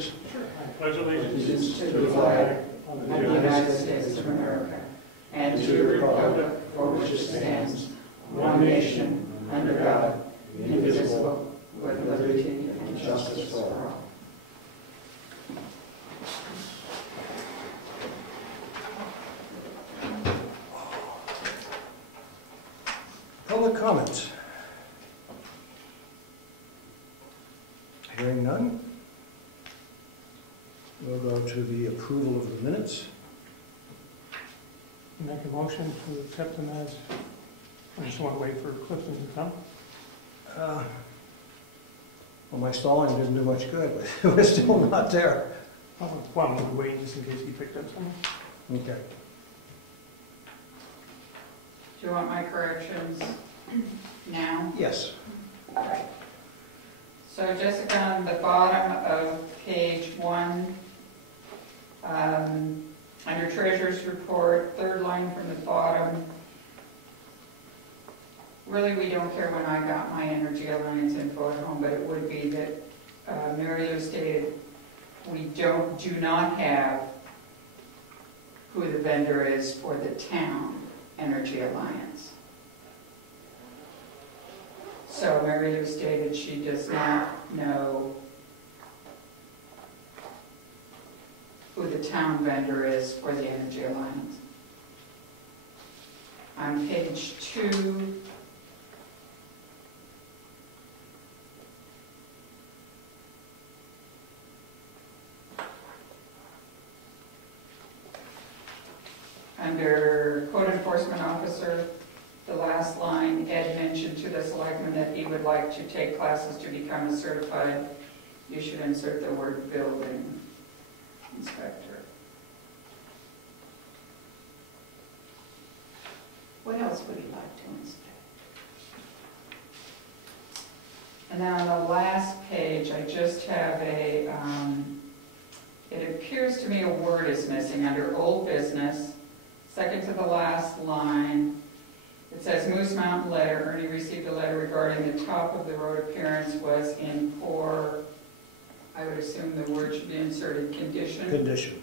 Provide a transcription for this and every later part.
please? Sure. I pledge allegiance To the flag of the United States of America and to the republic for which it stands, one nation, under God, indivisible, with liberty and justice for all. Public comments? Hearing none, we'll go to the approval of the minutes. Make a motion to accept them as, I just want to wait for Clifton to come. Well, my stalling didn't do much good, but it was still not there. Well, I'm going to wait just in case he picked up something. Okay. Do you want my corrections now? Yes. Right. So Jessica, on the bottom of page 1, under Treasurer's Report, third line from the bottom, really we don't care when I got my Energy Alliance info at home, but it would be that Mary Lou stated we do not have who the vendor is for the town Energy Alliance. So Mary Lou stated she does not know who the town vendor is for the Energy Alliance. On page 2, under Code Enforcement Officer, the last line, Ed mentioned to the selectmen that he would like to take classes to become a certified, you should insert the word building inspector. What else would he like to inspect? And then on the last page, I just have a, it appears to me a word is missing under old business, second to the last line. It says Moose Mountain letter. Ernie received a letter regarding the top of the road appearance was in poor, I would assume the word should be inserted, condition. Condition.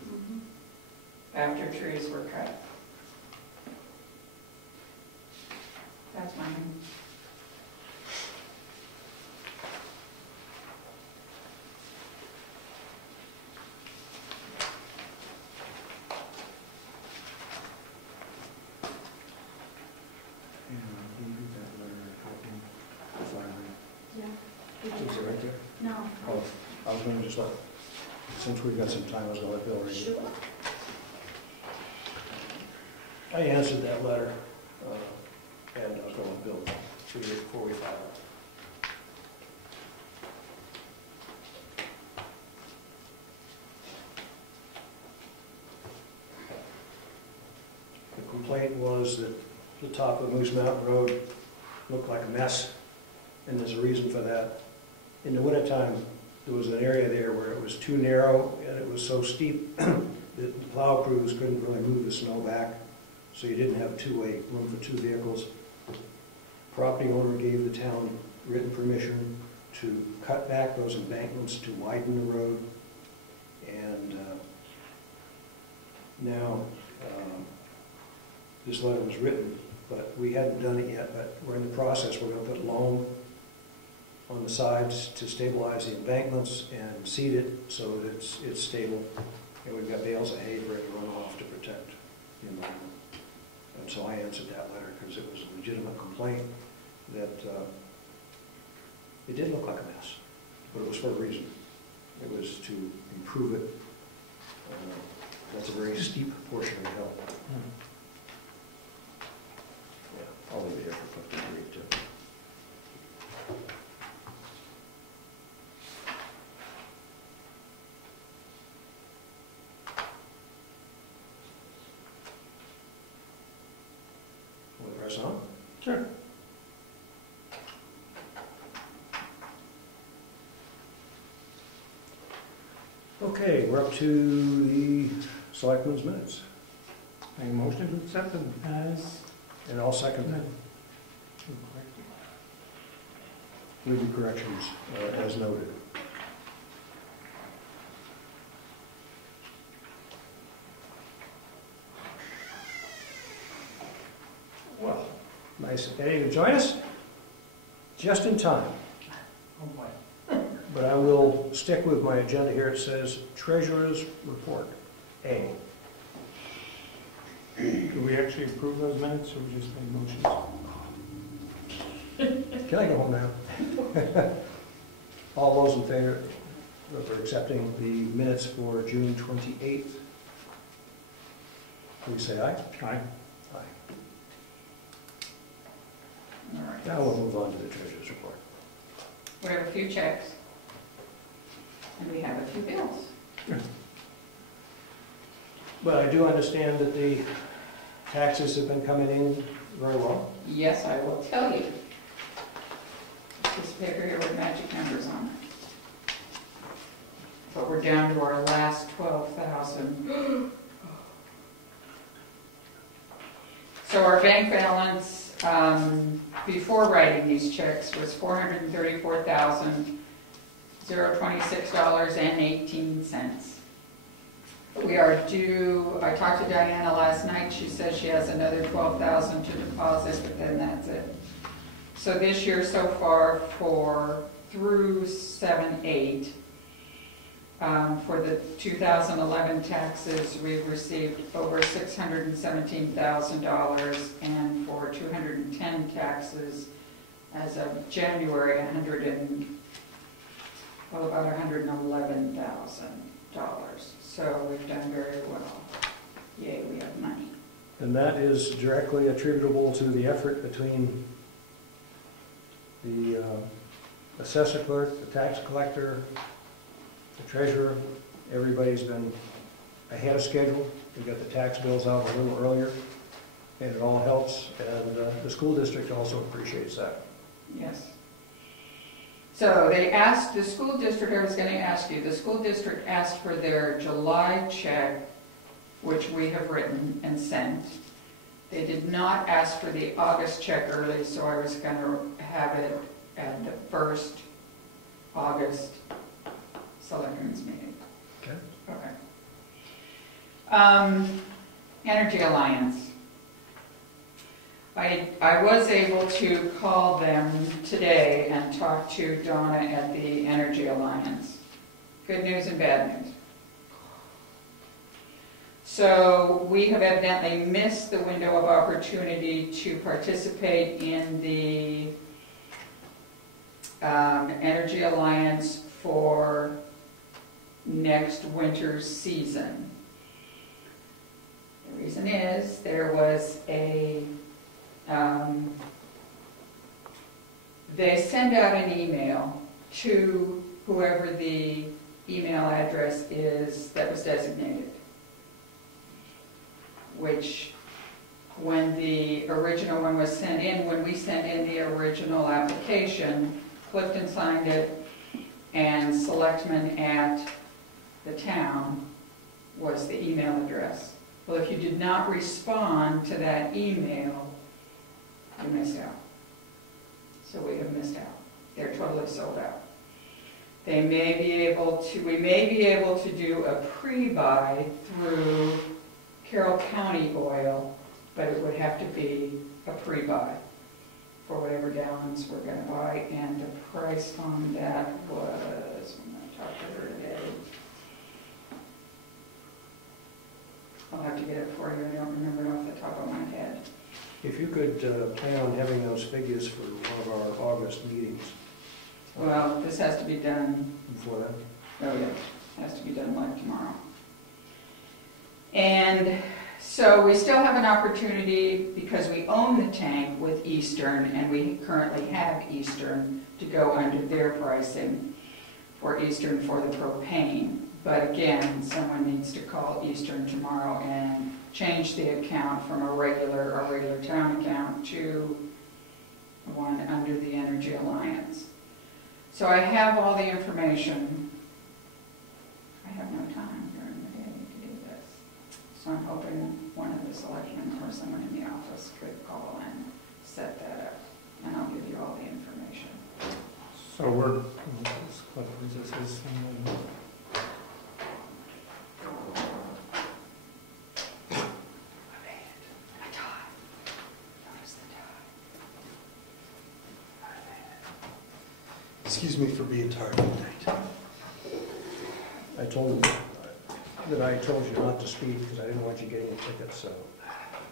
After trees were cut. That's mine. Is it right there? No. Oh, I was going to just let, since we've got some time, I was going to let Bill read it. Sure. I answered that letter, and I was going to let Bill read it before we file it. The complaint was that the top of Moose Mountain Road looked like a mess, and there's a reason for that. In the wintertime, there was an area there where it was too narrow and it was so steep that the plow crews couldn't really move the snow back, so you didn't have two-way room for two vehicles. Property owner gave the town written permission to cut back those embankments to widen the road, and now this letter was written, but we hadn't done it yet, but we're in the process. We're going to put loam on the sides to stabilize the embankments and seed it so that it's stable. And we've got bales of hay for it to run off to protect the environment. And so I answered that letter because it was a legitimate complaint that it did look like a mess, but it was for a reason. It was to improve it. That's a very steep portion of the hill. Yeah, I'll leave it here for Clifton to read too. Press on? Sure. Okay, we're up to the selectmen's minutes. Make a motion to accept them as. And I'll second that. With the corrections as noted. anticipating to join us, just in time. Oh, boy. But I will stick with my agenda here. It says Treasurer's Report, A. Do we actually approve those minutes, or we just make motions? Can I go home now? All those in favor of accepting the minutes for June 28th, please say aye. Aye. Aye. All right. Now we'll move on to the Treasurer's Report. We have a few checks. And we have a few bills. But I do understand that the taxes have been coming in very well. Yes, I will tell you. This paper here with magic numbers on it. But we're down to our last 12,000. So our bank balance, before writing these checks, was $434,026.18. We are due, I talked to Diana last night, she says she has another 12,000 to deposit, but then that's it. So this year so far through 7/8, for the 2011 taxes, we've received over $617,000, and for 210 taxes as of January, about $111,000. So we've done very well. Yay, we have money. And that is directly attributable to the effort between the assessor clerk, the tax collector, the treasurer. Everybody's been ahead of schedule. We got the tax bills out a little earlier, and it all helps. And the school district also appreciates that. Yes. So they asked, the school district, I was going to ask you, the school district asked for their July check, which we have written and sent. They did not ask for the August check early, so I was going to have it at the first August Selectmen's meeting. Okay. Okay. Energy Alliance. I was able to call them today and talk to Donna at the Energy Alliance. Good news and bad news. So we have evidently missed the window of opportunity to participate in the Energy Alliance for next winter's season. The reason is there was they send out an email to whoever the email address is that was designated, which when the original one was sent in, when we sent in the original application, Clifton signed it, and selectmen at the town was the email address. Well, if you did not respond to that email, you missed out. So we have missed out. They're totally sold out. We may be able to do a pre-buy through Carroll County Oil, but it would have to be a pre-buy for whatever gallons we're going to buy, and the price on that was, when I talked to her today, I'll have to get it for you, I don't remember it off the top of my head. If you could plan on having those figures for one of our August meetings. Well, this has to be done. Before that? Oh, yeah, it has to be done like tomorrow. And so we still have an opportunity, because we own the tank with Eastern, and we currently have Eastern to go under their pricing for Eastern for the propane. But again, someone needs to call Eastern tomorrow and change the account from a regular town account to one under the Energy Alliance. So I have all the information. I have no time during the day to do this. So I'm hoping one of the selectmen or someone in the office could call and set that up. And I'll give you all the information. So we're, what is this? Excuse me for being tardy tonight. I told him that I told you not to speed because I didn't want you getting a ticket, so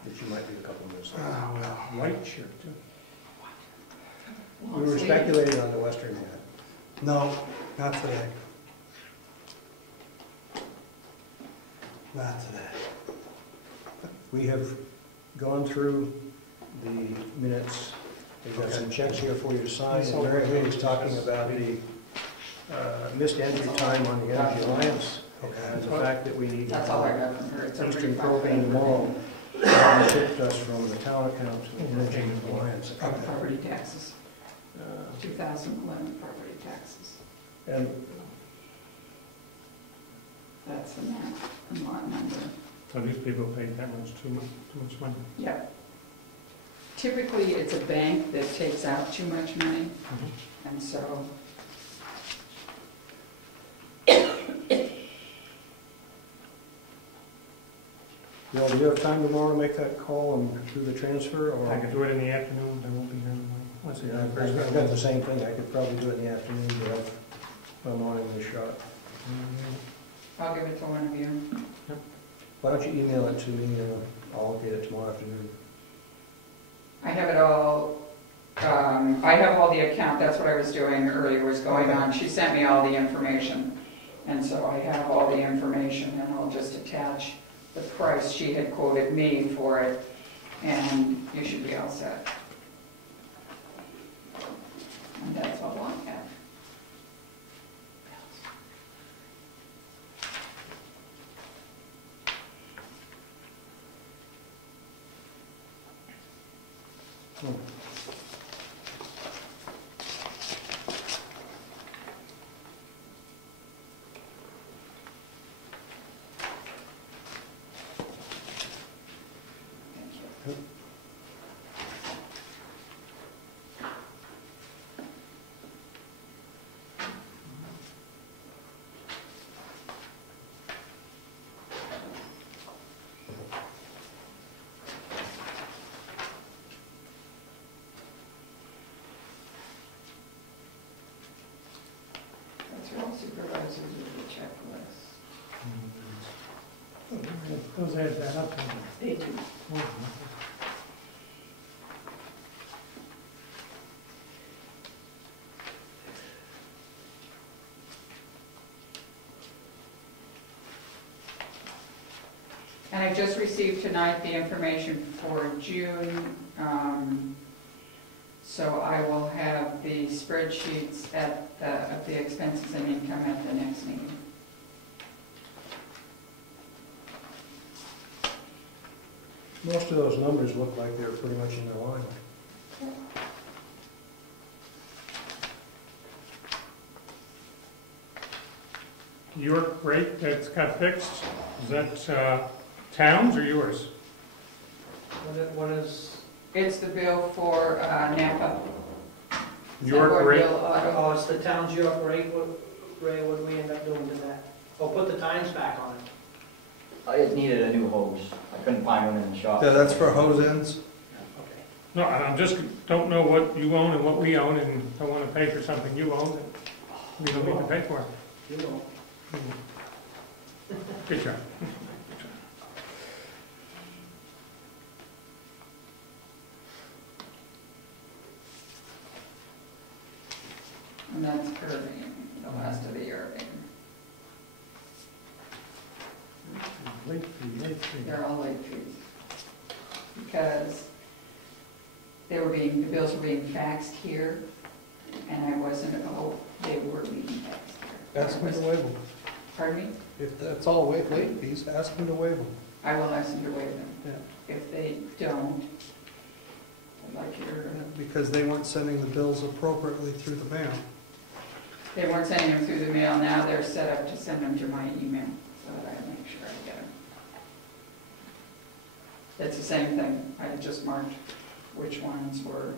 that you might be a couple minutes late. Oh, well. White shirt, too. We were speculating on the Western ad. No, not today. Not today. We have gone through the minutes. We've got some checks here for you to sign. And Mary Lou was talking about the missed entry time on the Energy Alliance. And the fact that we need That's all I got from her. It's a Eastern pretty propane tomorrow shipped us from the town account to the Energy Alliance. Property taxes, 2011 property taxes. And That's the map, the lot number. So these people paid that much, too much money. Yep. Typically, it's a bank that takes out too much money, and so. Bill, do you have time tomorrow to make that call and do the transfer? Or I could do it in the afternoon, I won't be here in the morning. Let's see, I've got the same thing. I could probably do it in the afternoon, but I've, my morning is shot. I'll give it to one of you. Why don't you email it to me and I'll get it tomorrow afternoon. I have it all, I have all the account, that's what I was doing earlier, was going on. She sent me all the information. And so I have all the information and I'll just attach the price she had quoted me for it, and you should be all set. And that's all I have. That's all supervisors with the checklist. Those add that up. They do. And I just received tonight the information for June, so I will have the spreadsheets of the expenses and income at the next meeting. Most of those numbers look like they're pretty much in their line. Your rate that's got fixed, is that towns or yours? What is, It's the bill for Napa. Your Board rate? bill auto. oh, it's the town's York rate, Ray, what do we end up doing to that? Oh, put the times back on it. I just needed a new hose. I couldn't find one in the shop. Yeah, that's for hose ends. Okay. No, I just don't know what you own and what we own, and don't want to pay for something you own that we don't need to pay for. You know. Good job. And that's Irving, the last of the Irving. Late fee. They're all late fees. Because the bills were being faxed here, and I wasn't, they were being faxed here. Ask them to waive them. Pardon me? If that's all late fees, ask them to waive them. I will ask them to waive them. Yeah. If they don't, I'd like your, Because they weren't sending the bills appropriately through the mail. they weren't sending them through the mail, now they're set up to send them to my email, so that I make sure I get them. It's the same thing, I just marked which ones were